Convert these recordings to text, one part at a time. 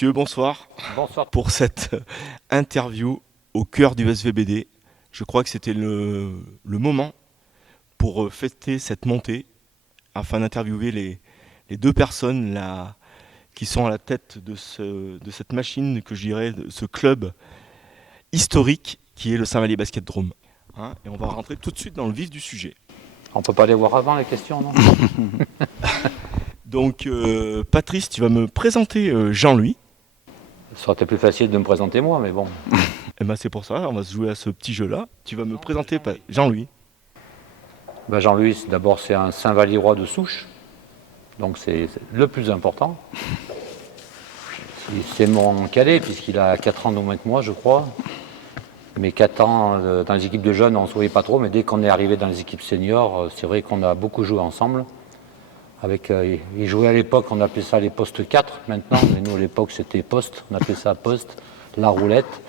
Messieurs, bonsoir. Bonsoir. Pour cette interview au cœur du SVBD. Je crois que c'était le moment pour fêter cette montée afin d'interviewer les deux personnes là, qui sont à la tête de cette machine, que je dirais, de ce club historique qui est le Saint-Vallier Basket Drôme. Hein, et on va rentrer tout de suite dans le vif du sujet. On peut pas les voir avant les questions, non? Donc, Patrice, tu vas me présenter Jean-Louis. Ça aurait été plus facile de me présenter moi, mais bon. Et ben c'est pour ça, on va se jouer à ce petit jeu-là. Tu vas me présenter Jean-Louis. Jean-Louis, d'abord, c'est un Saint-Valliérois de souche. Donc c'est le plus important. C'est mon cadet, puisqu'il a 4 ans de moins que moi, je crois. Mais 4 ans dans les équipes de jeunes, on ne se voyait pas trop. Mais dès qu'on est arrivé dans les équipes seniors, c'est vrai qu'on a beaucoup joué ensemble. Il jouait à l'époque, on appelait ça les postes 4 maintenant, mais nous à l'époque c'était poste, on appelait ça poste, la roulette.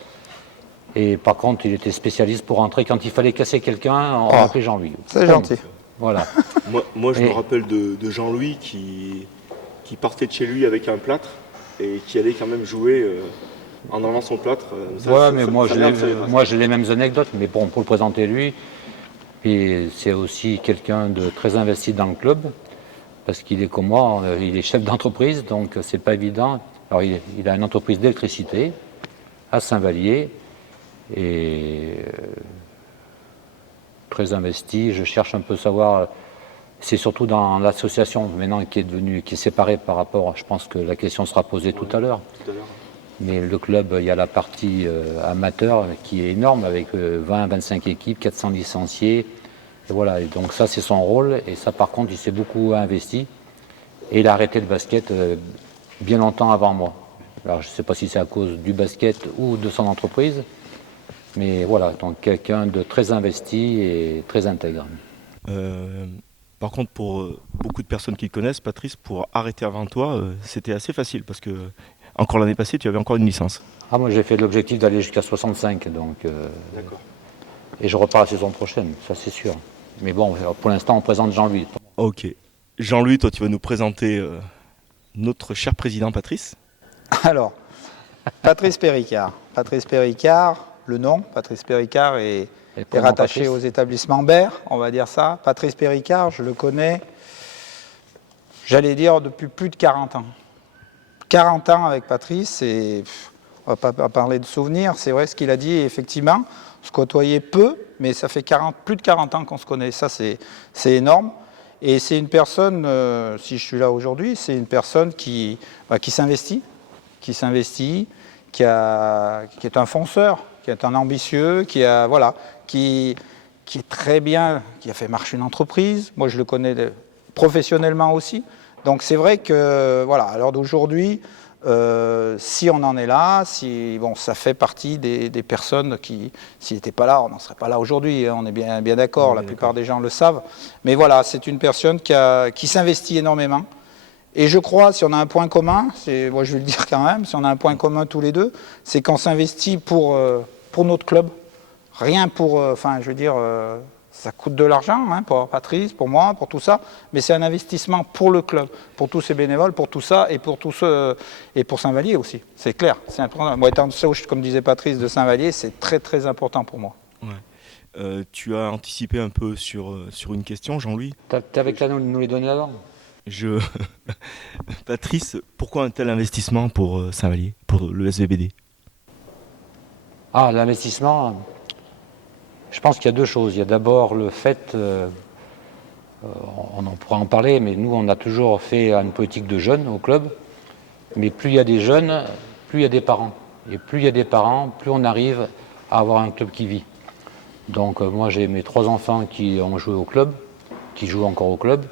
Et par contre, il était spécialiste pour rentrer. Quand il fallait casser quelqu'un, on l'appelait Jean-Louis. C'est gentil. Voilà. moi je me rappelle de Jean-Louis qui partait de chez lui avec un plâtre et qui allait quand même jouer en enlevant son plâtre. Moi j'ai les mêmes anecdotes, mais bon, pour le présenter lui, et c'est aussi quelqu'un de très investi dans le club. Parce qu'il est comme moi, il est chef d'entreprise, donc c'est pas évident. Alors il a une entreprise d'électricité à Saint-Vallier et très investi. Je cherche un peu à savoir, c'est surtout dans l'association maintenant qui est séparée par rapport, je pense que la question sera posée tout à l'heure. Mais le club, il y a la partie amateur qui est énorme avec 20-25 équipes, 400 licenciés. Et voilà, et donc ça c'est son rôle, et ça par contre il s'est beaucoup investi, et il a arrêté le basket bien longtemps avant moi. Alors je ne sais pas si c'est à cause du basket ou de son entreprise, mais voilà, donc quelqu'un de très investi et très intègre. Par contre, pour beaucoup de personnes qui le connaissent, Patrice, pour arrêter avant toi, c'était assez facile, parce que encore l'année passée, tu avais encore une licence. Ah, moi j'ai fait l'objectif d'aller jusqu'à 65, donc D'accord. Et je repars la saison prochaine, ça c'est sûr. Mais bon, pour l'instant, on présente Jean-Louis. Ok. Jean-Louis, toi, tu vas nous présenter notre cher président Patrice. Alors, Patrice Péricard. Patrice Péricard, le nom, Patrice Péricard est rattaché aux établissements Baird, on va dire ça. Patrice Péricard, je le connais, j'allais dire, depuis plus de 40 ans. 40 ans avec Patrice, et on ne va pas parler de souvenirs, c'est vrai ce qu'il a dit, effectivement. On se côtoyait peu, mais ça fait plus de 40 ans qu'on se connaît. Ça, c'est énorme. Et c'est une personne, si je suis là aujourd'hui, c'est une personne qui s'investit, qui est un fonceur, qui est un ambitieux, qui est très bien, qui a fait marcher une entreprise. Moi, je le connais professionnellement aussi. Donc, c'est vrai que, voilà, à l'heure d'aujourd'hui, si on en est là, ça fait partie des personnes qui, s'il n'était pas là, on n'en serait pas là aujourd'hui, hein, on est bien d'accord, la plupart des gens le savent. Mais voilà, c'est une personne qui s'investit énormément. Et je crois, si on a un point commun, moi je vais le dire quand même, si on a un point commun tous les deux, c'est qu'on s'investit pour notre club. Rien pour, ça coûte de l'argent, hein, pour Patrice, pour moi, pour tout ça, mais c'est un investissement pour le club, pour tous ces bénévoles, pour tout ça, et pour tous ceux, et pour Saint-Vallier aussi, c'est clair. C'est important. Moi, étant comme disait Patrice, de Saint-Vallier, c'est très très important pour moi. Ouais. Tu as anticipé un peu sur une question, Jean-Louis. T'avais qu'à nous les donner avant. Patrice, pourquoi un tel investissement pour Saint-Vallier, pour le SVBD? Ah, l'investissement, je pense qu'il y a deux choses. Il y a d'abord le fait, on en pourra en parler, mais nous on a toujours fait une politique de jeunes au club, mais plus il y a des jeunes, plus il y a des parents. Et plus il y a des parents, plus on arrive à avoir un club qui vit. Donc moi j'ai mes 3 enfants qui ont joué au club, qui jouent encore au club.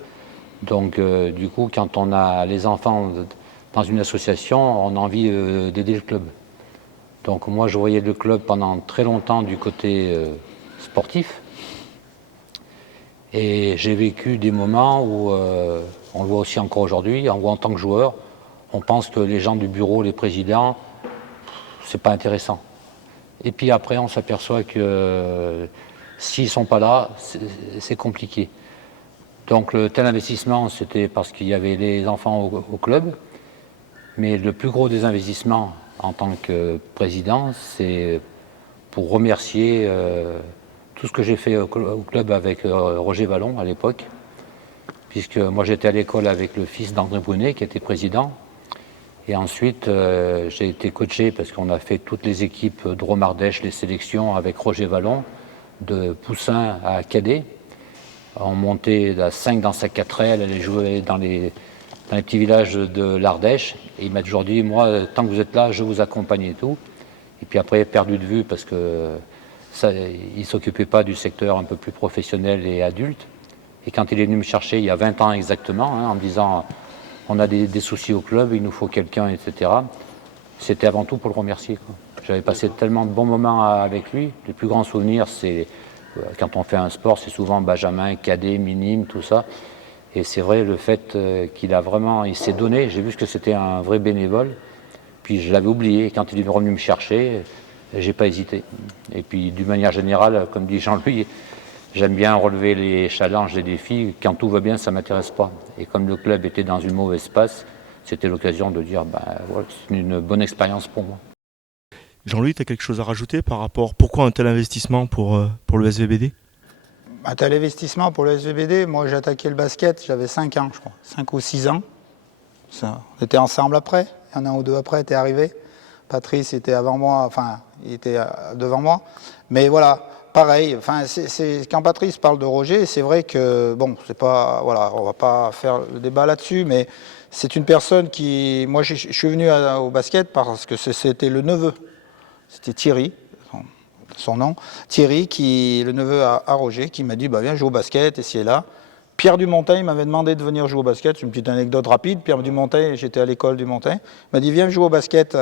Donc du coup quand on a les enfants dans une association, on a envie d'aider le club. Donc moi je voyais le club pendant très longtemps du côté sportif, et j'ai vécu des moments où, on le voit aussi encore aujourd'hui, en tant que joueur, on pense que les gens du bureau, les présidents, c'est pas intéressant. Et puis après on s'aperçoit que s'ils sont pas là, c'est compliqué. Donc le tel investissement, c'était parce qu'il y avait les enfants au club, Mais le plus gros des investissements en tant que président, c'est pour remercier tout ce que j'ai fait au club avec Roger Vallon à l'époque, puisque moi j'étais à l'école avec le fils d'André Brunet qui était président, et ensuite j'ai été coaché parce qu'on a fait toutes les équipes de Drôme-Ardèche, les sélections avec Roger Vallon, de Poussin à Cadet. On montait à 5 dans sa 4L, elle jouait dans les petits villages de l'Ardèche, et il m'a toujours dit, moi, tant que vous êtes là, je vous accompagne et tout. Et puis après, perdu de vue parce que il ne s'occupait pas du secteur un peu plus professionnel et adulte. Et quand il est venu me chercher, il y a 20 ans exactement, en me disant, on a des soucis au club, il nous faut quelqu'un, etc. C'était avant tout pour le remercier, quoi. J'avais passé tellement de bons moments avec lui. Les plus grands souvenirs, c'est quand on fait un sport, c'est souvent benjamin, cadet, minime, tout ça. Et c'est vrai, le fait qu'il a vraiment, il s'est donné, j'ai vu que c'était un vrai bénévole. Puis je l'avais oublié. Quand il est revenu me chercher, j'ai pas hésité. Et puis d'une manière générale, comme dit Jean-Louis, j'aime bien relever les challenges, les défis. Quand tout va bien, ça m'intéresse pas. Et comme le club était dans une mauvaise passe, c'était l'occasion de dire, voilà, c'est une bonne expérience pour moi. Jean-Louis, tu as quelque chose à rajouter par rapport pourquoi un tel investissement pour le SVBD? Un tel investissement pour le SVBD, moi j'ai attaqué le basket, j'avais 5 ans, je crois, 5 ou 6 ans. Ça, on était ensemble après, un an ou deux après, était arrivé. Patrice était avant moi, enfin, il était devant moi. Mais voilà, pareil, enfin, quand Patrice parle de Roger, c'est vrai que, bon, c'est pas, voilà, on va pas faire le débat là-dessus, mais c'est une personne qui, moi je suis venu au basket parce que c'était le neveu, c'était Thierry, son nom, Thierry, le neveu à Roger, qui m'a dit, viens jouer au basket, et c'est là. Pierre Dumontagne m'avait demandé de venir jouer au basket. C'est une petite anecdote rapide. Pierre Dumontagne, j'étais à l'école du Montagne, m'a dit, viens jouer au basket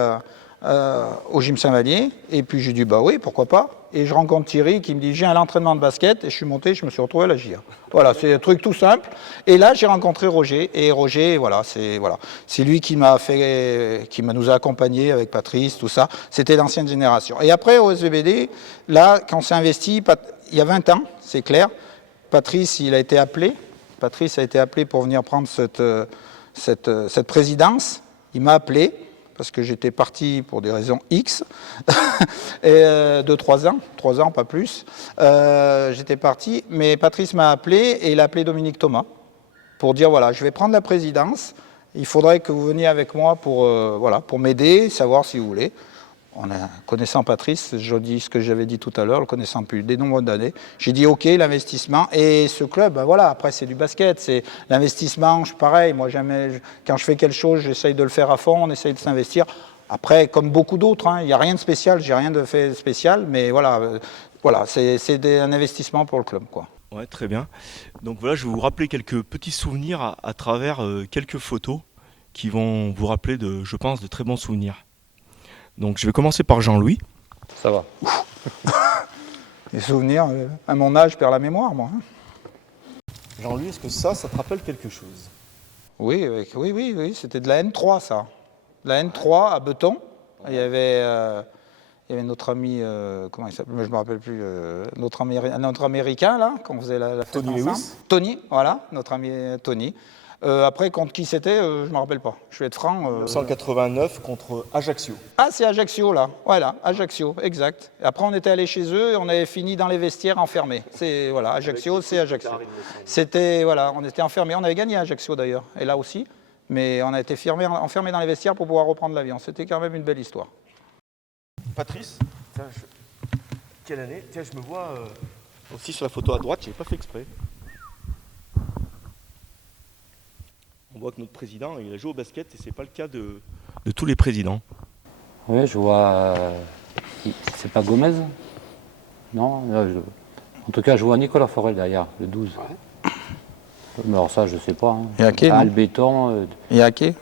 au gym Saint-Vallier. Et puis j'ai dit, oui, pourquoi pas. Et je rencontre Thierry qui me dit, j'ai un entraînement de basket. Et je suis monté, je me suis retrouvé à la GIA. Voilà, c'est un truc tout simple. Et là, j'ai rencontré Roger. Et Roger, c'est lui qui nous a accompagnés avec Patrice, tout ça. C'était l'ancienne génération. Et après, au SVBD, là, quand on s'est investi, il y a 20 ans, c'est clair, Patrice, il a été appelé. Patrice a été appelé pour venir prendre cette présidence. Il m'a appelé parce que j'étais parti pour des raisons X, de 3 ans, pas plus. J'étais parti, mais Patrice m'a appelé et il a appelé Dominique Thomas pour dire, voilà, je vais prendre la présidence, il faudrait que vous veniez avec moi pour m'aider, savoir si vous voulez. Connaissant Patrice, je dis ce que j'avais dit tout à l'heure, le connaissant depuis des nombreuses d'années, j'ai dit ok, l'investissement, et ce club, après c'est du basket, c'est l'investissement, pareil, moi quand je fais quelque chose, j'essaye de le faire à fond, on essaye de s'investir. Après, comme beaucoup d'autres, il n'y a rien de spécial, j'ai rien de fait spécial, mais voilà, c'est un investissement pour le club, quoi. Ouais, très bien. Donc voilà, je vais vous rappeler quelques petits souvenirs à travers quelques photos qui vont vous rappeler, je pense, de très bons souvenirs. Donc je vais commencer par Jean-Louis. Ça va. Les souvenirs, à mon âge, je perds la mémoire, moi. Jean-Louis, est-ce que ça te rappelle quelque chose? Oui, c'était de la N3, ça. La N3 à Beton. Il y avait notre ami, comment il s'appelle? Je ne me rappelle plus. Notre Américain, là, quand on faisait la fête Tony ensemble. Lewis. Tony, voilà, notre ami Tony. Après, contre qui c'était, je ne me rappelle pas. Je vais être franc. 1989 contre Ajaccio. Ah, c'est Ajaccio, là. Voilà, Ajaccio, exact. Et après, on était allé chez eux et on avait fini dans les vestiaires enfermés. Voilà, Ajaccio, c'est Ajaccio. C'était, voilà, on était enfermés. On avait gagné à Ajaccio, d'ailleurs, et là aussi. Mais on a été enfermés dans les vestiaires pour pouvoir reprendre l'avion. C'était quand même une belle histoire. Patrice, quelle année? Tiens, je me vois aussi sur la photo à droite, je n'ai pas fait exprès. On voit que notre président, il a joué au basket et ce n'est pas le cas de tous les présidents. Oui, je vois. C'est pas Gomez? Non. En tout cas, je vois Nicolas Forel derrière, le 12. Ouais. Mais alors ça, je ne sais pas. Et à qui? Le béton. Et à qui?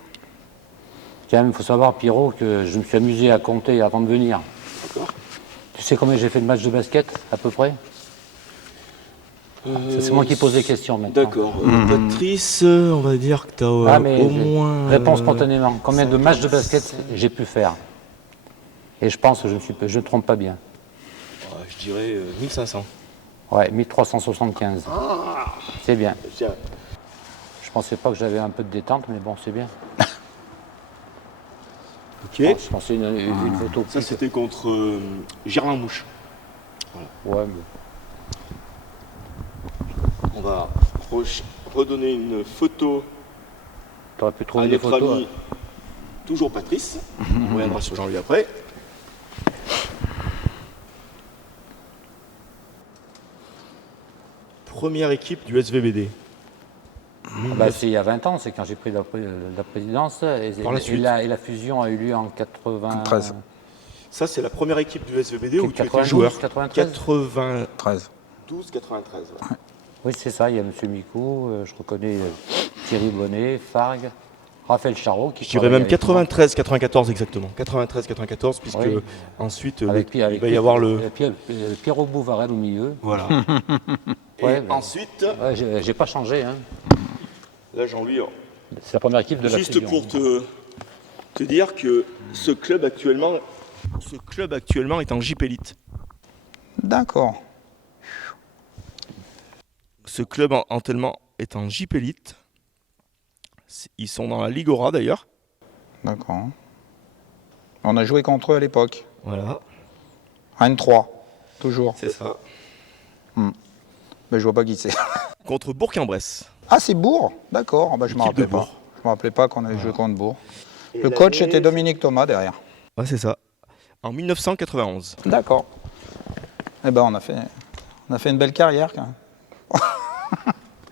Quand même, il faut savoir, Pierrot, que je me suis amusé à compter avant de venir. D'accord. Tu sais combien j'ai fait de matchs de basket, à peu près? C'est moi qui pose les questions maintenant. D'accord. Patrice, on va dire que tu as au moins... Réponds spontanément. Combien de matchs de basket j'ai pu faire? Et je pense que je ne trompe pas bien. Je dirais 1500. Ouais, 1375. Ah, c'est bien. Je pensais pas que j'avais un peu de détente, mais bon, c'est bien. Ok. Je pensais une photo. Ça, c'était contre Girlin-Mouche. Voilà. Ouais, mais On va redonner une photo t'aurais pu à trouver des notre photos. ami, toujours Patrice. On reviendra sur Jean-Louis après. Première équipe du SVBD. C'est il y a 20 ans, c'est quand j'ai pris la présidence. Par la suite. Et la fusion a eu lieu en 13. Ça, c'est la première équipe du SVBD où tu étais 92, joueur. 93. 13. 92-93. Ouais. Oui, c'est ça, il y a M. Micou, je reconnais Thierry Bonnet, Fargue, Raphaël Charot. Je dirais même 93-94 exactement. 93-94, puisque Oui. ensuite il il va y avoir le. Pierrot Bouvarel au milieu. Voilà. Ouais, Et ben, ensuite, ouais, j'ai pas changé. Hein. là Jean-Louis, C'est la première équipe de la juste fusion. pour te dire que ce club actuellement est en JP Elite. D'accord. Ce club entièrement est en JP Elite. Ils sont dans la Ligue Aura d'ailleurs. D'accord. On a joué contre eux à l'époque. Voilà, N3, toujours. c'est ça. Mais je vois pas qui c'est. Contre Bourg-en-Bresse. Ah, c'est Bourg. D'accord. Bah, je ne me L'équipe de rappelais pas. Bourg. Je me rappelais pas qu'on avait joué contre Bourg. Et Le coach l'année- était Dominique Thomas derrière. Ouais, c'est ça. En 1991. D'accord. Eh ben, on a fait une belle carrière quand même.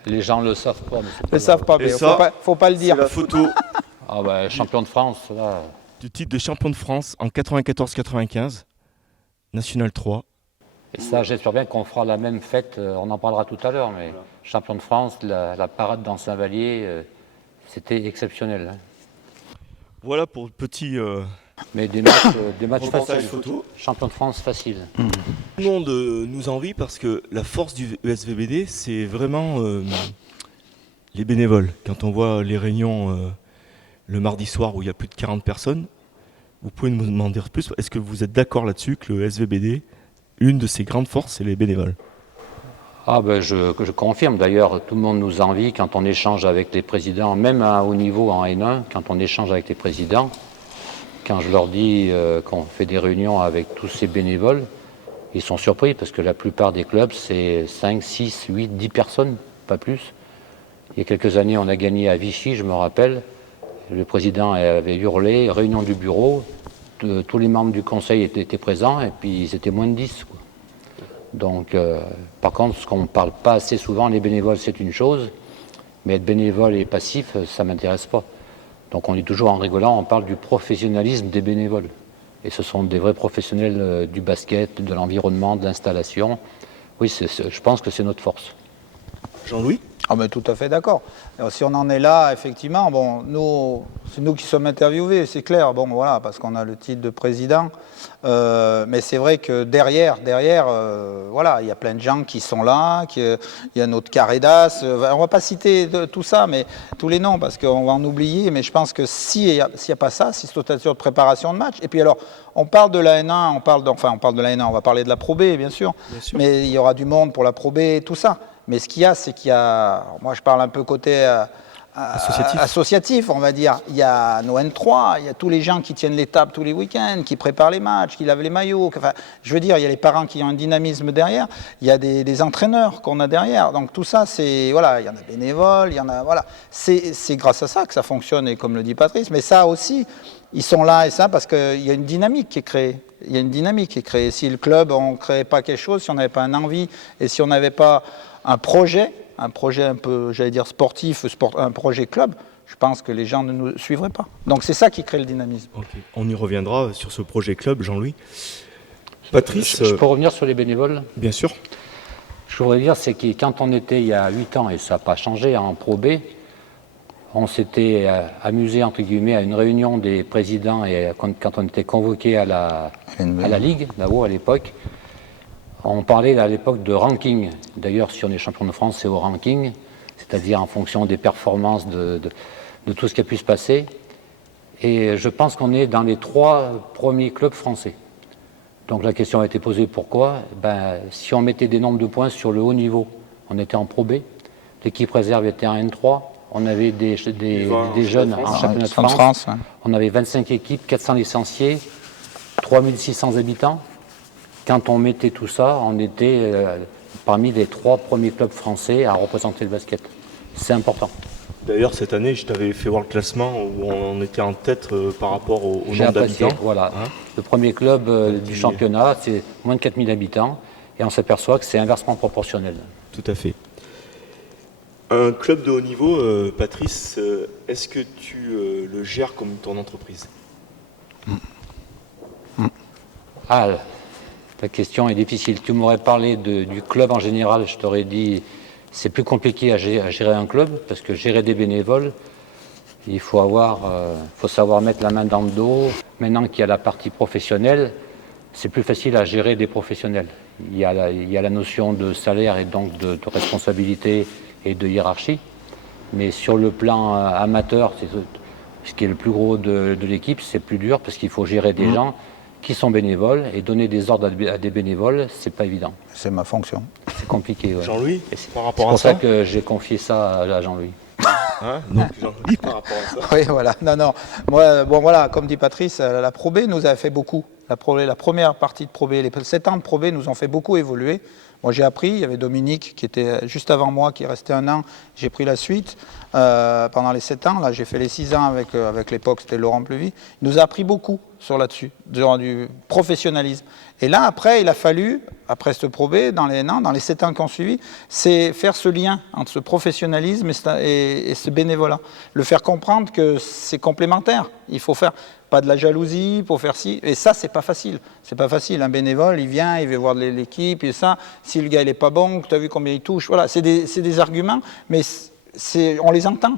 Les gens le savent pas. Mais c'est Ils pas ne savent pas, Et mais ça, faut pas le C'est dire. la photo champion de France, là. du titre de champion de France en 94-95, National 3. Et ça, j'espère bien qu'on fera la même fête, on en parlera tout à l'heure, mais champion de France, la parade dans Saint-Vallier, c'était exceptionnel. Hein. Voilà pour le petit Mais des matchs reportage faciles. photo. Champion de France facile. Tout le monde nous envie parce que la force du SVBD, c'est vraiment les bénévoles. Quand on voit les réunions le mardi soir où il y a plus de 40 personnes, vous pouvez nous en dire plus. Est-ce que vous êtes d'accord là-dessus que le SVBD, une de ses grandes forces, c'est les bénévoles? Ah ben je confirme, d'ailleurs, tout le monde nous envie quand on échange avec les présidents, même à haut niveau en N1, quand on échange avec les présidents, quand je leur dis qu'on fait des réunions avec tous ces bénévoles, ils sont surpris parce que la plupart des clubs, c'est 5, 6, 8, 10 personnes, pas plus. Il y a quelques années, on a gagné à Vichy, je me rappelle. Le président avait hurlé, réunion du bureau, tous les membres du conseil étaient présents et puis c'était moins de 10. Quoi. Donc, par contre, ce qu'on ne parle pas assez souvent, les bénévoles, c'est une chose, mais être bénévole et passif, ça ne m'intéresse pas. Donc, on dit toujours en rigolant, on parle du professionnalisme des bénévoles. Et ce sont des vrais professionnels du basket, de l'environnement, de l'installation. Oui, je pense que c'est notre force. Jean-Louis? Ah ben, tout à fait d'accord. Alors, si on en est là, effectivement, bon, c'est nous qui sommes interviewés, c'est clair, bon, voilà, parce qu'on a le titre de président. Mais c'est vrai que derrière, voilà, il y a plein de gens qui sont là, il y a notre Caredas. On ne va pas citer tout ça, mais tous les noms, parce qu'on va en oublier. Mais je pense que s'il n'y a pas ça, si c'est de préparation de match, et puis alors, on parle de la N1, on parle de la N1, on va parler de la Pro B, bien sûr. Mais il y aura du monde pour la Pro B, tout ça. Mais ce qu'il y a, c'est qu'il y a, moi je parle un peu côté associatif, on va dire. Il y a nos N3, il y a tous les gens qui tiennent les tables tous les week-ends, qui préparent les matchs, qui lavent les maillots. Enfin, je veux dire, il y a les parents qui ont un dynamisme derrière, il y a des entraîneurs qu'on a derrière. Donc tout ça, c'est, voilà, il y en a bénévoles, il y en a, voilà. C'est grâce à ça que ça fonctionne, et comme le dit Patrice, mais ça aussi, ils sont là et ça parce qu'il y a une dynamique qui est créée. Il y a une dynamique qui est créée. Si le club, on ne créait pas quelque chose, si on n'avait pas une envie, et si on n'avait pas un projet un peu, j'allais dire sportif, un projet club, je pense que les gens ne nous suivraient pas. Donc c'est ça qui crée le dynamisme. Okay. On y reviendra sur ce projet club, Jean-Louis. Patrice, je peux revenir sur les bénévoles? Bien sûr. Ce que je voudrais dire, c'est que quand on était il y a 8 ans, et ça n'a pas changé, en Pro B, on s'était amusé, entre guillemets, à une réunion des présidents, et quand on était convoqué à la Ligue, là-haut à l'époque, on parlait à l'époque de ranking. D'ailleurs, si on est champion de France, c'est au ranking, c'est-à-dire en fonction des performances de tout ce qui a pu se passer. Et je pense qu'on est dans les 3 premiers clubs français. Donc la question a été posée, pourquoi? Si on mettait des nombres de points sur le haut niveau, on était en Pro B, l'équipe réserve était en N3, on avait des jeunes en championnat de France. Ouais. On avait 25 équipes, 400 licenciés, 3600 habitants. Quand on mettait tout ça, on était parmi les 3 premiers clubs français à représenter le basket. C'est important. D'ailleurs, cette année, je t'avais fait voir le classement où on était en tête par rapport au nombre d'habitants. Voilà. Le premier club du championnat, c'est moins de 4000 habitants. Et on s'aperçoit que c'est inversement proportionnel. Tout à fait. Un club de haut niveau, Patrice, est-ce que tu le gères comme ton entreprise? Ah, la question est difficile. Tu m'aurais parlé du club en général, je t'aurais dit c'est plus compliqué à gérer un club parce que gérer des bénévoles, il faut savoir mettre la main dans le dos. Maintenant qu'il y a la partie professionnelle, c'est plus facile à gérer des professionnels. Il y a la notion de salaire et donc de responsabilité et de hiérarchie. Mais sur le plan amateur, ce qui est le plus gros de l'équipe, c'est plus dur parce qu'il faut gérer des gens qui sont bénévoles et donner des ordres à des bénévoles, c'est pas évident. C'est ma fonction. C'est compliqué. Ouais. Jean-Louis, par rapport à ça, c'est pour ça que j'ai confié ça à Jean-Louis. Donc Jean-Louis, par rapport à ça. Oui, voilà. Non. Moi, bon, voilà, comme dit Patrice, la Pro B nous a fait beaucoup. La première partie de Pro B, les 7 ans de Pro B nous ont fait beaucoup évoluer. Moi, j'ai appris, il y avait Dominique qui était juste avant moi, qui est resté 1 an. J'ai pris la suite pendant les 7 ans. Là, j'ai fait les 6 ans avec l'époque, c'était Laurent Plevy. Il nous a appris beaucoup là-dessus, du professionnalisme. Et là, après, il a fallu, après ce Pro B, dans les 7 ans qui ont suivi, c'est faire ce lien entre ce professionnalisme et ce bénévolat. Le faire comprendre que c'est complémentaire. Il faut faire pas de la jalousie pour faire ci. Et ça, c'est pas facile. C'est pas facile. Un bénévole, il vient, il veut voir l'équipe, et ça. Si le gars, il est pas bon, que tu as vu combien il touche, voilà. C'est des arguments, mais on les entend.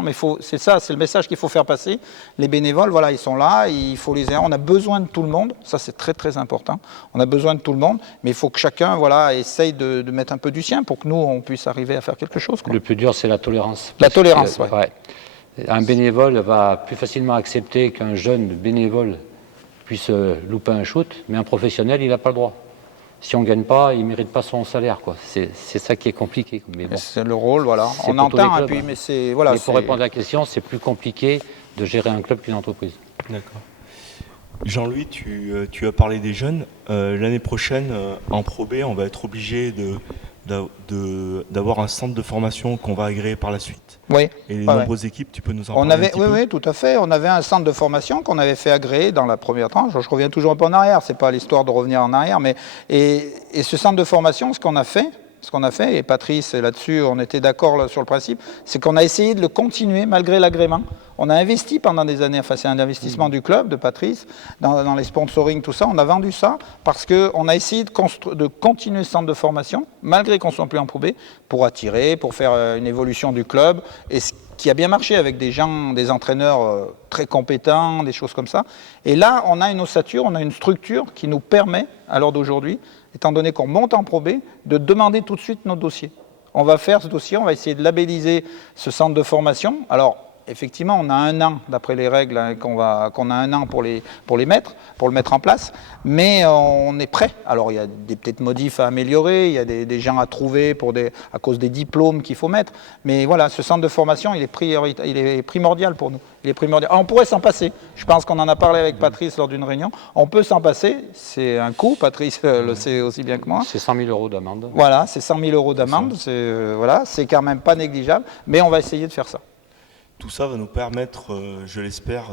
Mais c'est ça, c'est le message qu'il faut faire passer. Les bénévoles, voilà, ils sont là, il faut les aider. On a besoin de tout le monde. Ça, c'est très, très important. On a besoin de tout le monde, mais il faut que chacun, voilà, essaye de mettre un peu du sien pour que nous, on puisse arriver à faire quelque chose, quoi. Le plus dur, c'est la tolérance. La tolérance, ouais. Un bénévole va plus facilement accepter qu'un jeune bénévole puisse louper un shoot, mais un professionnel, il n'a pas le droit. Si on ne gagne pas, il ne mérite pas son salaire, quoi. C'est ça qui est compliqué. Mais bon, c'est le rôle, voilà. On entend, et puis, mais c'est... Voilà, mais pour répondre à la question, c'est plus compliqué de gérer un club qu'une entreprise. D'accord. Jean-Louis, tu as parlé des jeunes. L'année prochaine, en Pro B, on va être obligé d'avoir un centre de formation qu'on va agréer par la suite. Oui. Et les nombreuses équipes, tu peux nous en parler un petit peu? Oui, tout à fait. On avait un centre de formation qu'on avait fait agréer dans la première tranche. Je reviens toujours un peu en arrière, c'est pas l'histoire de revenir en arrière, mais et ce centre de formation, ce qu'on a fait, et Patrice, là-dessus, on était d'accord sur le principe, c'est qu'on a essayé de le continuer malgré l'agrément. On a investi pendant des années, enfin c'est un investissement du club, de Patrice, dans les sponsoring, tout ça. On a vendu ça parce qu'on a essayé de continuer ce centre de formation, malgré qu'on ne soit plus en Pro B, pour attirer, pour faire une évolution du club. Et ce qui a bien marché avec des gens, des entraîneurs très compétents, des choses comme ça. Et là, on a une ossature, on a une structure qui nous permet, à l'heure d'aujourd'hui, étant donné qu'on monte en Pro B, de demander tout de suite notre dossier. On va faire ce dossier, on va essayer de labelliser ce centre de formation. Alors, effectivement, on a 1 an, d'après les règles, hein, qu'on a 1 an pour le mettre en place, mais on est prêt. Alors, il y a des petites modifs à améliorer, il y a des gens à trouver à cause des diplômes qu'il faut mettre, mais voilà, ce centre de formation, il est primordial pour nous. Il est primordial. Alors, on pourrait s'en passer. Je pense qu'on en a parlé avec Patrice lors d'une réunion. On peut s'en passer. C'est un coût, Patrice le sait aussi bien que moi. C'est 100 000 € d'amende. Voilà, c'est 100 000 € d'amende. C'est quand même pas négligeable, mais on va essayer de faire ça. Tout ça va nous permettre, je l'espère,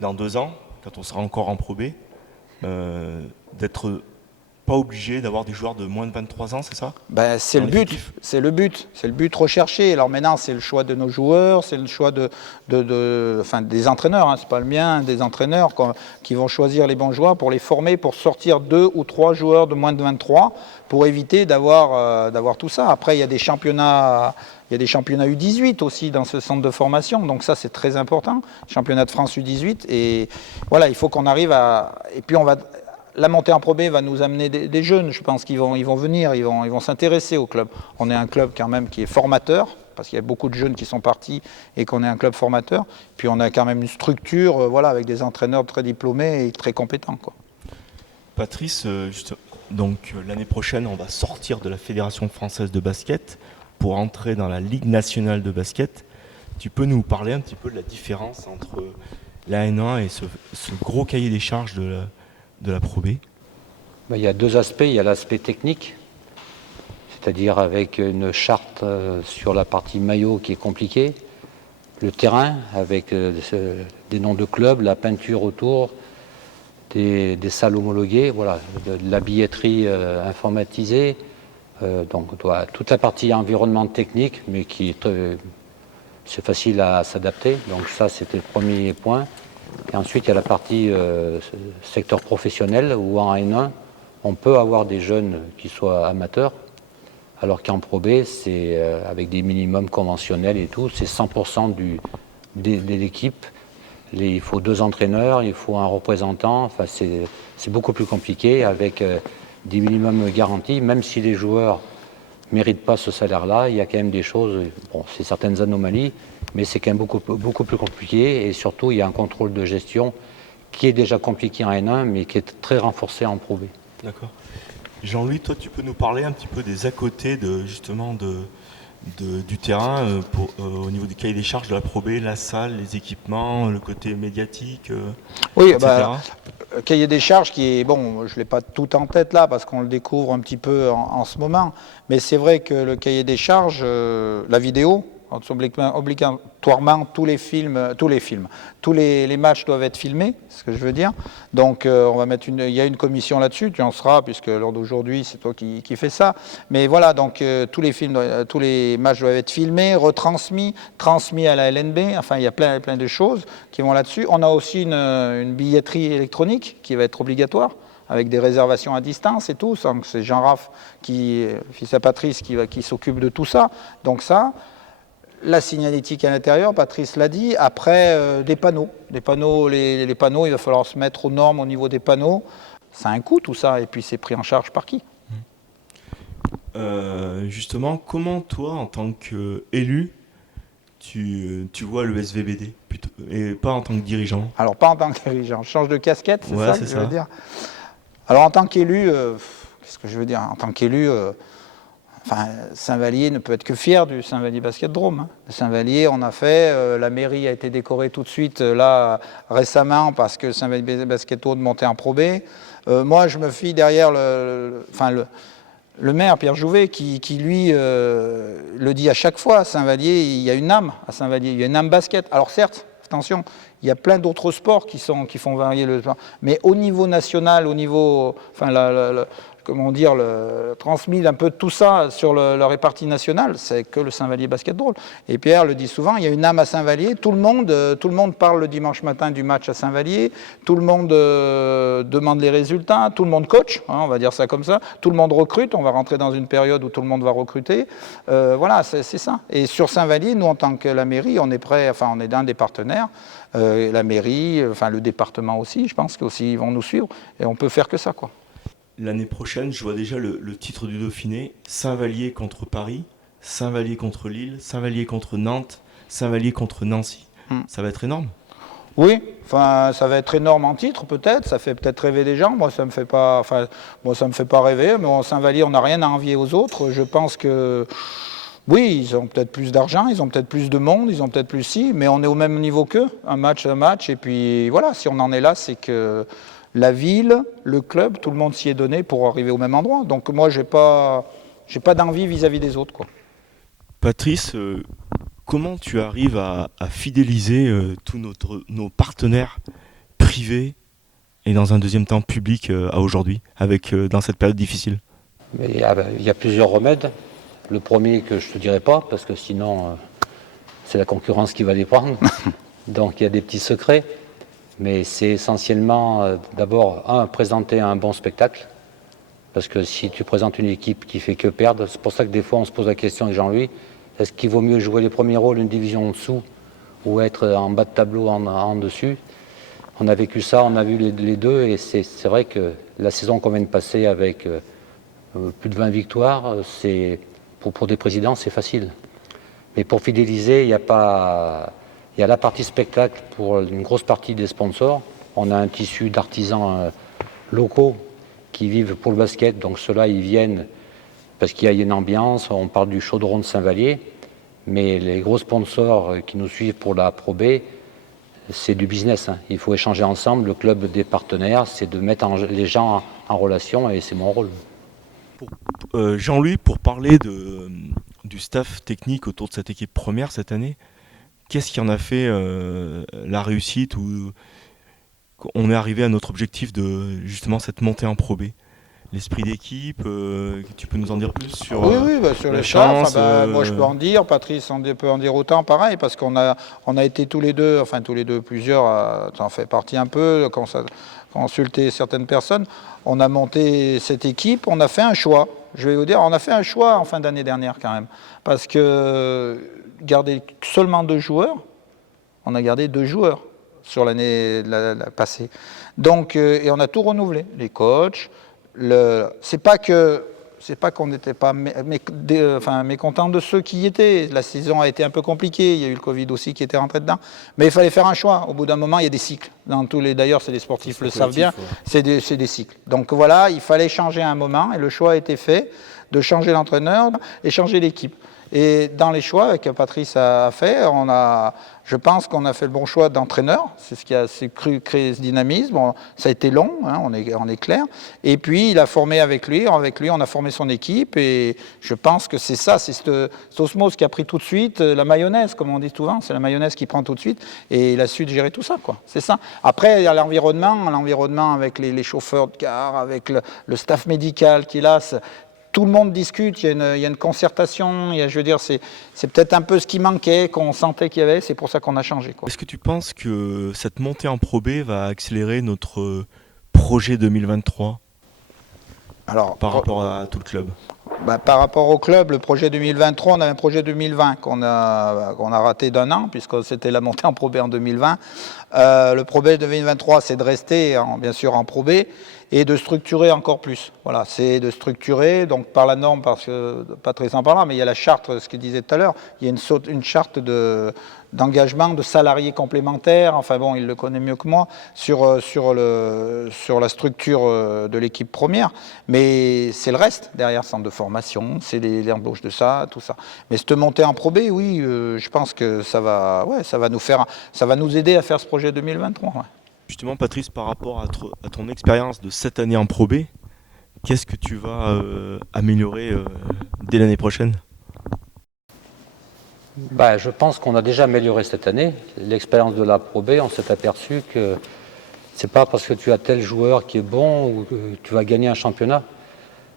dans 2 ans, quand on sera encore en Pro B, d'être pas obligé d'avoir des joueurs de moins de 23 ans, c'est ça? C'est le but recherché. Alors maintenant, c'est le choix de nos joueurs, c'est le choix des entraîneurs, hein, c'est pas le mien, des entraîneurs qui vont choisir les bons joueurs pour les former, pour sortir 2 ou 3 joueurs de moins de 23, pour éviter d'avoir tout ça. Après, il y a des championnats U18 aussi dans ce centre de formation, donc ça c'est très important, championnat de France U18, et voilà, il faut qu'on arrive et puis la montée en Pro B va nous amener des jeunes, je pense qu'ils vont venir, ils vont s'intéresser au club. On est un club quand même qui est formateur, parce qu'il y a beaucoup de jeunes qui sont partis et qu'on est un club formateur, puis on a quand même une structure, avec des entraîneurs très diplômés et très compétents, quoi. Patrice, donc l'année prochaine, on va sortir de la Fédération française de basket. pour entrer dans la Ligue nationale de basket. Tu peux nous parler un petit peu de la différence entre la N1 et ce gros cahier des charges de la Pro B? Il y a deux aspects. Il y a l'aspect technique, c'est-à-dire avec une charte sur la partie maillot qui est compliquée, le terrain avec des noms de clubs, la peinture autour, des salles homologuées, voilà, de la billetterie informatisée, donc toute la partie environnement technique, mais c'est facile à s'adapter. Donc ça, c'était le premier point. Et ensuite, il y a la partie secteur professionnel, où en N1, on peut avoir des jeunes qui soient amateurs, alors qu'en Pro B, c'est avec des minimums conventionnels et tout, c'est 100% de l'équipe. Il faut 2 entraîneurs, il faut un représentant, enfin, c'est beaucoup plus compliqué avec des minimums garantis, même si les joueurs ne méritent pas ce salaire-là, il y a quand même des choses, bon, c'est certaines anomalies, mais c'est quand même beaucoup plus compliqué, et surtout il y a un contrôle de gestion qui est déjà compliqué en N1, mais qui est très renforcé en Pro B. D'accord. Jean-Louis, toi, tu peux nous parler un petit peu des à-côté du terrain au niveau du cahier des charges de la Pro B, la salle, les équipements, le côté médiatique, oui, etc. Cahier des charges qui est, bon, je ne l'ai pas tout en tête là parce qu'on le découvre un petit peu en ce moment, mais c'est vrai que le cahier des charges, la vidéo, obligatoirement tous les matchs doivent être filmés, c'est ce que je veux dire. Donc on va mettre il y a une commission là-dessus, tu en seras, puisque lors d'aujourd'hui c'est toi qui fais ça. Mais voilà, donc tous les matchs doivent être filmés, retransmis, transmis à la LNB. Enfin, il y a plein de choses qui vont là-dessus. On a aussi une billetterie électronique qui va être obligatoire, avec des réservations à distance et tout. Donc c'est Jean-Raph, fils à Patrice, qui s'occupe de tout ça. Donc ça. La signalétique à l'intérieur, Patrice l'a dit. Après, des panneaux. Les panneaux, il va falloir se mettre aux normes au niveau des panneaux. Ça a un coût tout ça, et puis c'est pris en charge par qui? Justement, comment toi, en tant qu'élu, tu vois le SVBD plutôt, et pas en tant que dirigeant? Alors pas en tant que dirigeant, je change de casquette, c'est ça que je veux dire. Alors en tant qu'élu, qu'est-ce que je veux dire? En tant qu'élu... Saint-Vallier ne peut être que fier du Saint-Vallier Basket Drôme. Le Saint-Vallier, on a fait, la mairie a été décorée tout de suite là récemment parce que Saint-Vallier Basket Drôme montait en Pro B. Moi, je me fie derrière le maire Pierre Jouvet qui lui le dit à chaque fois. À Saint-Vallier, il y a une âme à Saint-Vallier, il y a une âme basket. Alors certes, attention, il y a plein d'autres sports qui font varier le sport, mais au niveau national, au niveau, transmis un peu de tout ça sur la répartie nationale, c'est que le Saint-Vallier Basketball. Et Pierre le dit souvent, il y a une âme à Saint-Vallier, tout le monde parle le dimanche matin du match à Saint-Vallier, tout le monde demande les résultats, tout le monde coach, on va dire ça comme ça, tout le monde recrute, on va rentrer dans une période où tout le monde va recruter, voilà, c'est ça. Et sur Saint-Vallier, nous en tant que la mairie, on est prêt, on est d'un des partenaires, la mairie, le département aussi, je pense qu'aussi ils vont nous suivre, et on peut faire que ça, quoi. L'année prochaine, je vois déjà le titre du Dauphiné, Saint-Vallier contre Paris, Saint-Vallier contre Lille, Saint-Vallier contre Nantes, Saint-Vallier contre Nancy. Ça va être énorme? Oui, ça va être énorme en titre peut-être, ça fait peut-être rêver des gens, moi ça me fait pas rêver, mais en Saint-Vallier on n'a rien à envier aux autres, je pense que oui, ils ont peut-être plus d'argent, ils ont peut-être plus de monde, ils ont peut-être plus mais on est au même niveau qu'eux, un match, et puis voilà, si on en est là, c'est que la ville, le club, tout le monde s'y est donné pour arriver au même endroit. Donc moi, j'ai pas d'envie vis-à-vis des autres, quoi. Patrice, comment tu arrives à fidéliser tous nos partenaires privés et dans un deuxième temps public à aujourd'hui, dans cette période difficile? Il y a plusieurs remèdes. Le premier que je ne te dirai pas, parce que sinon, c'est la concurrence qui va les prendre. Donc il y a des petits secrets. Mais c'est essentiellement, d'abord, présenter un bon spectacle. Parce que si tu présentes une équipe qui fait que perdre, c'est pour ça que des fois on se pose la question avec Jean-Louis, est-ce qu'il vaut mieux jouer les premiers rôles, une division en dessous, ou être en bas de tableau en dessus? On a vécu ça, on a vu les deux, et c'est vrai que la saison qu'on vient de passer avec plus de 20 victoires, pour des présidents, c'est facile. Mais pour fidéliser, il y a la partie spectacle pour une grosse partie des sponsors. On a un tissu d'artisans locaux qui vivent pour le basket, donc ceux-là, ils viennent parce qu'il y a une ambiance, on parle du chaudron de Saint-Vallier, mais les gros sponsors qui nous suivent pour la Pro B, c'est du business. Il faut échanger ensemble, le club des partenaires, c'est de mettre les gens en relation et c'est mon rôle. Jean-Louis, pour parler du staff technique autour de cette équipe première cette année, qu'est-ce qui en a fait la réussite ou on est arrivé à notre objectif de justement cette montée en Pro B? L'esprit d'équipe, tu peux nous en dire plus sur Oui, sur la les chance, moi je peux en dire, Patrice peut en dire autant, pareil, parce qu'on a été tous les deux, plusieurs, tu en fais partie un peu, quand consulter certaines personnes, on a monté cette équipe, on a fait un choix, je vais vous dire, on a fait un choix en fin d'année dernière quand même, parce que garder seulement 2 joueurs, on a gardé 2 joueurs sur l'année passée. Donc, et on a tout renouvelé, les coachs. C'est pas qu'on n'était pas mécontent de ceux qui y étaient. La saison a été un peu compliquée, il y a eu le Covid aussi qui était rentré dedans. Mais il fallait faire un choix. Au bout d'un moment, il y a des cycles. D'ailleurs, c'est les sportifs le savent bien, c'est des cycles. Donc voilà, il fallait changer à un moment et le choix a été fait de changer l'entraîneur et changer l'équipe. Et dans les choix que Patrice a fait, je pense qu'on a fait le bon choix d'entraîneur. C'est ce qui a créé ce dynamisme. Ça a été long, on est clair. Et puis, il a formé avec lui. Avec lui, on a formé son équipe. Et je pense que c'est ça, c'est cette osmose qui a pris tout de suite la mayonnaise, comme on dit souvent. C'est la mayonnaise qui prend tout de suite. Et il a su gérer tout ça, quoi. C'est ça. Après, il y a l'environnement avec les chauffeurs de car, avec le staff médical qui est là. Tout le monde discute, il y a une concertation, je veux dire, c'est peut-être un peu ce qui manquait, qu'on sentait qu'il y avait, c'est pour ça qu'on a changé, quoi. Est-ce que tu penses que cette montée en Pro B va accélérer notre projet 2023 par rapport à tout le club? Par rapport au club, le projet 2023, on avait un projet 2020 qu'on a raté d'1 an, puisque c'était la montée en Pro B en 2020. Le Pro B 2023, c'est de rester bien sûr en Pro B et de structurer encore plus. Voilà, c'est de structurer, donc par la norme, parce que Patrice en parlera, mais il y a la charte, ce qu'il disait tout à l'heure, il y a une charte d'engagement de salariés complémentaires, enfin bon, il le connaît mieux que moi, sur la structure de l'équipe première, mais c'est le reste, derrière, centre de formation, c'est l'embauche de ça, tout ça. Mais cette montée en Pro B, oui, je pense que ça va nous aider à faire ce projet 2023. Ouais. Justement, Patrice, par rapport à ton expérience de cette année en Pro B, qu'est-ce que tu vas améliorer dès l'année prochaine? Je pense qu'on a déjà amélioré cette année. L'expérience de la Pro B, on s'est aperçu que c'est pas parce que tu as tel joueur qui est bon ou que tu vas gagner un championnat.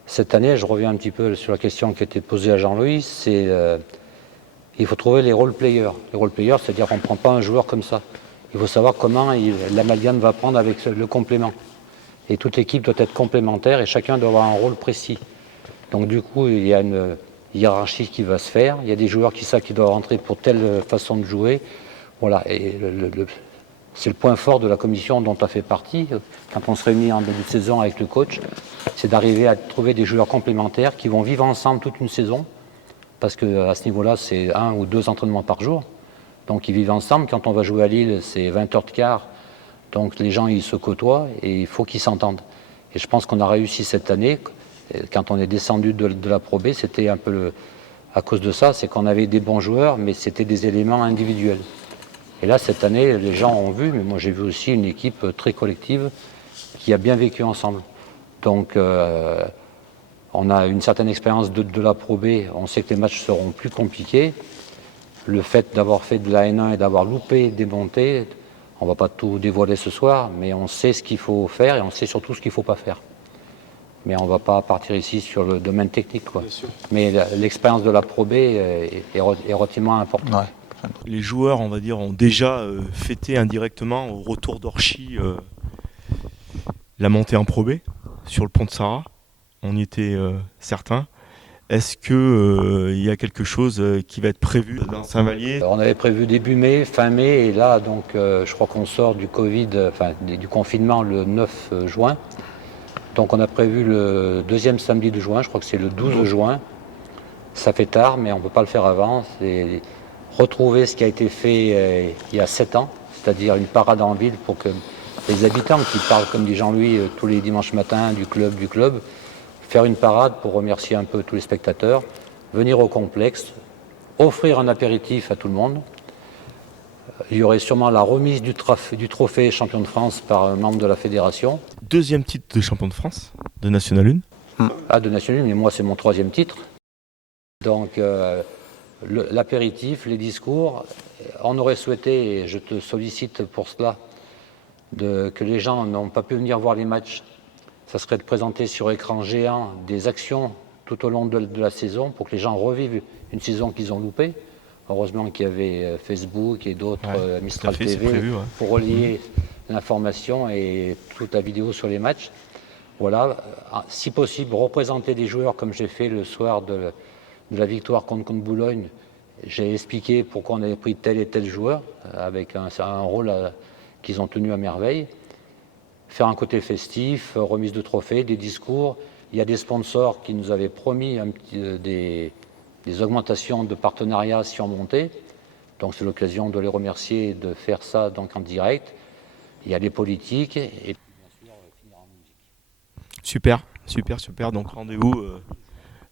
Cette année, je reviens un petit peu sur la question qui a été posée à Jean-Louis, il faut trouver les role-players. Les role-players, c'est-à-dire qu'on ne prend pas un joueur comme ça. Il faut savoir comment l'amalgame va prendre avec le complément. Et toute l'équipe doit être complémentaire et chacun doit avoir un rôle précis. Donc du coup, il y a une hiérarchie qui va se faire. Il y a des joueurs qui savent qu'ils doivent rentrer pour telle façon de jouer. Voilà. Et c'est le point fort de la commission dont tu as fait partie, quand on se réunit en début de saison avec le coach, c'est d'arriver à trouver des joueurs complémentaires qui vont vivre ensemble toute une saison. Parce qu'à ce niveau-là, c'est 1 ou 2 entraînements par jour. Donc ils vivent ensemble. Quand on va jouer à Lille, c'est 20 heures de quart. Donc les gens, ils se côtoient et il faut qu'ils s'entendent. Et je pense qu'on a réussi cette année. Quand on est descendu de la Pro B, c'était un peu à cause de ça, c'est qu'on avait des bons joueurs, mais c'était des éléments individuels. Et là, cette année, les gens ont vu, mais moi j'ai vu aussi une équipe très collective qui a bien vécu ensemble. Donc on a une certaine expérience de la Pro B. On sait que les matchs seront plus compliqués. Le fait d'avoir fait de la N1 et d'avoir loupé des montées, on ne va pas tout dévoiler ce soir, mais on sait ce qu'il faut faire et on sait surtout ce qu'il ne faut pas faire. Mais on ne va pas partir ici sur le domaine technique, quoi. Mais l'expérience de la Pro B est relativement importante. Ouais. Les joueurs, on va dire, ont déjà fêté indirectement au retour d'Orchy la montée en Pro B sur le pont de Sarah. On y était certains. Est-ce qu'il y a quelque chose qui va être prévu dans Saint-Vallier? On avait prévu début mai, fin mai, et là, donc, je crois qu'on sort du Covid, du confinement le 9 juin. Donc on a prévu le 2e samedi de juin, je crois que c'est le 12 juin. Ça fait tard, mais on ne peut pas le faire avant. C'est retrouver ce qui a été fait il y a 7 ans, c'est-à-dire une parade en ville pour que les habitants qui parlent, comme dit Jean-Louis, tous les dimanches matins du club, faire une parade pour remercier un peu tous les spectateurs, venir au complexe, offrir un apéritif à tout le monde. Il y aurait sûrement la remise du trophée champion de France par un membre de la fédération. Deuxième titre de champion de France, de National 1. Ah, de National 1, mais moi c'est mon 3e titre. Donc l'apéritif, les discours, on aurait souhaité, et je te sollicite pour cela, que les gens n'ont pas pu venir voir les matchs. Ça serait de présenter sur écran géant des actions tout au long de la saison pour que les gens revivent une saison qu'ils ont loupée. Heureusement qu'il y avait Facebook et d'autres, Mistral TV, prévu, pour relier l'information et toute la vidéo sur les matchs. Voilà, si possible, représenter des joueurs comme j'ai fait le soir de la victoire contre Boulogne. J'ai expliqué pourquoi on avait pris tel et tel joueur, avec un rôle qu'ils ont tenu à merveille. Faire un côté festif, remise de trophées, des discours. Il y a des sponsors qui nous avaient promis des augmentations de partenariats si on montait. Donc c'est l'occasion de les remercier et de faire ça donc en direct. Il y a les politiques et bien sûr finir en musique. Super. Donc rendez-vous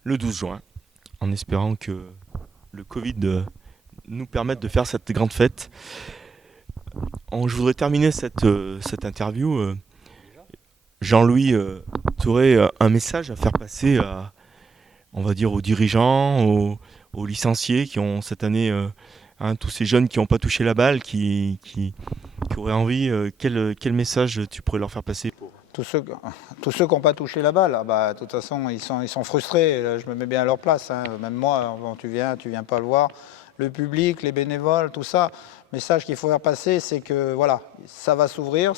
le 12 juin, en espérant que le Covid nous permette de faire cette grande fête. Je voudrais terminer cette interview. Jean-Louis, tu aurais un message à faire passer aux dirigeants, aux licenciés qui ont cette année, tous ces jeunes qui n'ont pas touché la balle, qui auraient envie, quel message tu pourrais leur faire passer? Tous ceux qui n'ont pas touché la balle, de toute façon, ils sont frustrés. Là, je me mets bien à leur place. Même moi, quand tu viens pas le voir. Le public, les bénévoles, tout ça. Le message qu'il faut faire passer, c'est que voilà, ça va s'ouvrir,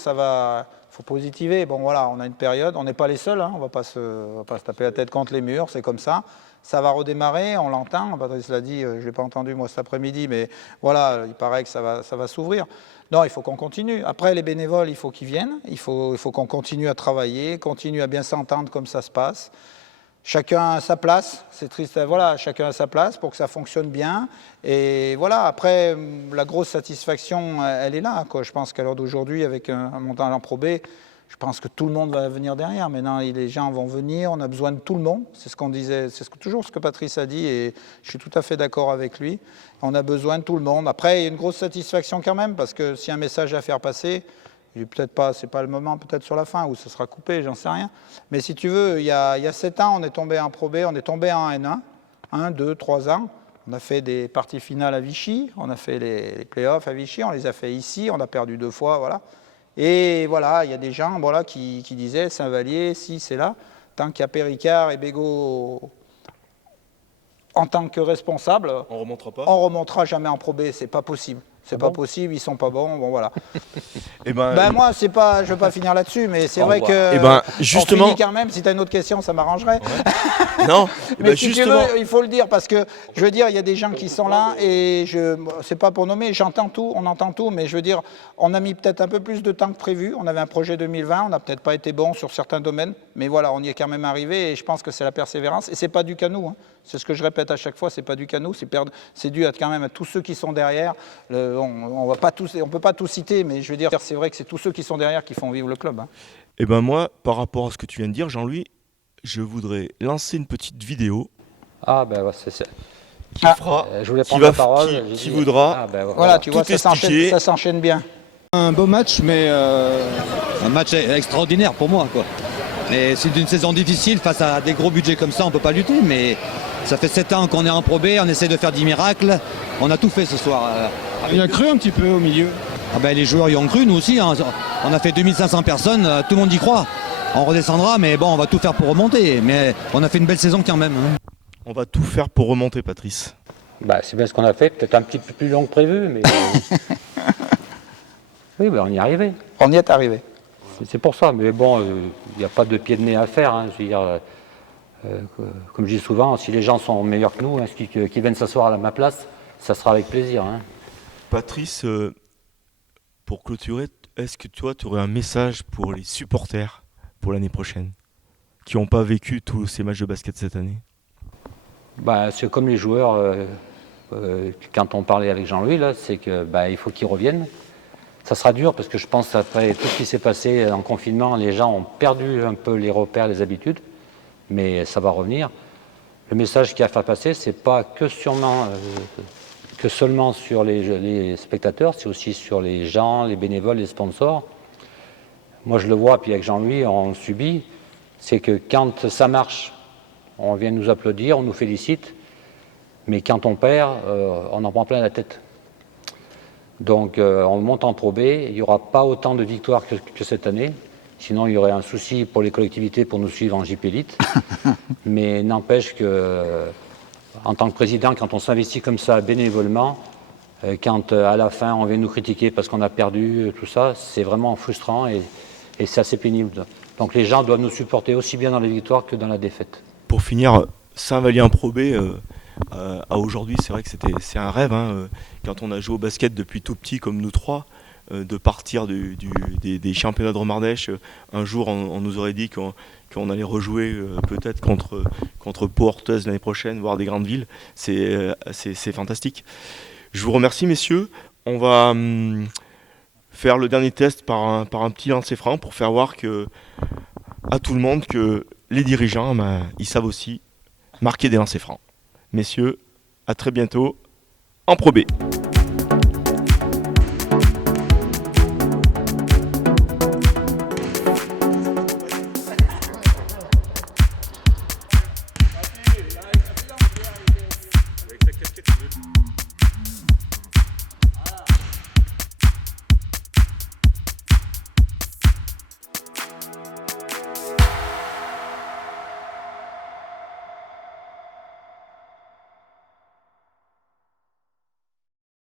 faut positiver. Bon voilà, on a une période, on n'est pas les seuls, on va pas se taper la tête contre les murs, c'est comme ça. Ça va redémarrer, on l'entend. Patrice l'a dit, je ne l'ai pas entendu moi cet après-midi, mais voilà, il paraît que ça va s'ouvrir. Non, il faut qu'on continue. Après, les bénévoles, il faut qu'ils viennent. Il faut qu'on continue à travailler, continue à bien s'entendre comme ça se passe. Chacun a sa place, c'est triste, voilà, chacun a sa place pour que ça fonctionne bien. Et voilà, après, la grosse satisfaction, elle est là, quoi. Je pense qu'à l'heure d'aujourd'hui, avec un montant en Pro B, je pense que tout le monde va venir derrière. Maintenant, les gens vont venir, on a besoin de tout le monde. C'est ce qu'on disait, toujours ce que Patrice a dit, et je suis tout à fait d'accord avec lui. On a besoin de tout le monde. Après, il y a une grosse satisfaction quand même, parce que s'il y a un message à faire passer, peut-être pas, c'est pas le moment, peut-être sur la fin, où ça sera coupé, j'en sais rien. Mais si tu veux, il y a 7 ans, on est tombé en Pro B, on est tombé en N1, 1, 2, 3 ans. On a fait des parties finales à Vichy, on a fait les playoffs à Vichy, on les a fait ici, on a perdu 2 fois, voilà. Et voilà, il y a des gens qui disaient, Saint-Vallier, si c'est là, tant qu'il y a Péricard et Bégaud en tant que responsable, on remontera jamais en Pro B, c'est pas possible. C'est pas possible, ils sont pas bons, bon voilà. Moi, je veux pas finir là-dessus, mais c'est vrai que justement, on finit quand même. Si tu as une autre question, ça m'arrangerait. Ouais. Non, mais si justement, tu veux, il faut le dire parce que je veux dire, il y a des gens qui sont là et c'est pas pour nommer, j'entends tout, on entend tout, mais je veux dire, on a mis peut-être un peu plus de temps que prévu. On avait un projet 2020, on n'a peut-être pas été bon sur certains domaines, mais voilà, on y est quand même arrivé et je pense que c'est la persévérance et c'est pas dû qu'à nous. C'est ce que je répète à chaque fois, c'est pas dû qu'à nous, c'est dû quand même à tous ceux qui sont derrière. On peut pas tout citer, mais je veux dire, c'est vrai que c'est tous ceux qui sont derrière qui font vivre le club. Moi, par rapport à ce que tu viens de dire, Jean-Louis, je voudrais lancer une petite vidéo. C'est qui fera, je voulais prendre la parole. Qui voudra. Voilà, tu vois, ça s'enchaîne bien. Un beau match, mais un match extraordinaire pour moi, quoi. Et c'est une saison difficile face à des gros budgets comme ça, on peut pas lutter, mais ça fait 7 ans qu'on est en Pro B, on essaie de faire des miracles. On a tout fait ce soir. Il a cru un petit peu au milieu. Les joueurs y ont cru, nous aussi. On a fait 2500 personnes, tout le monde y croit. On redescendra, mais bon, on va tout faire pour remonter. Mais on a fait une belle saison quand même. On va tout faire pour remonter, Patrice. C'est bien ce qu'on a fait, peut-être un petit peu plus long que prévu, mais oui, on y est arrivé. On y est arrivé. C'est pour ça, mais bon, il n'y a pas de pied de nez à faire. Je veux dire, comme je dis souvent, si les gens sont meilleurs que nous, qu'ils viennent s'asseoir à ma place, ça sera avec plaisir. Patrice, pour clôturer, est-ce que toi, tu aurais un message pour les supporters pour l'année prochaine, qui n'ont pas vécu tous ces matchs de basket cette année? C'est comme les joueurs, quand on parlait avec Jean-Louis, là, c'est que il faut qu'ils reviennent. Ça sera dur parce que je pense qu'après tout ce qui s'est passé en confinement, les gens ont perdu un peu les repères, les habitudes. mais ça va revenir. Le message qu'il y a à faire passer, c'est pas que seulement sur les spectateurs, c'est aussi sur les gens, les bénévoles, les sponsors. Moi, je le vois, puis avec Jean-Louis, on le subit, c'est que quand ça marche, on vient nous applaudir, on nous félicite, mais quand on perd, on en prend plein la tête. Donc, on monte en Pro B, il n'y aura pas autant de victoires que cette année. Sinon, il y aurait un souci pour les collectivités pour nous suivre en JP Elite. Mais n'empêche que, en tant que président, quand on s'investit comme ça bénévolement, quand à la fin on vient nous critiquer parce qu'on a perdu, tout ça, c'est vraiment frustrant et c'est assez pénible. Donc les gens doivent nous supporter aussi bien dans la victoire que dans la défaite. Pour finir, Saint-Vallier en Pro B, à aujourd'hui, c'est vrai que c'est un rêve. Quand on a joué au basket depuis tout petit, comme nous trois, de partir des championnats de Romardèche. Un jour, on nous aurait dit qu'on allait rejouer peut-être contre Pau Orthez l'année prochaine, voire des grandes villes. C'est fantastique. Je vous remercie, messieurs. On va faire le dernier test par un petit lancer franc pour faire voir à tout le monde que les dirigeants, ils savent aussi marquer des lancers francs. Messieurs, à très bientôt en Pro B.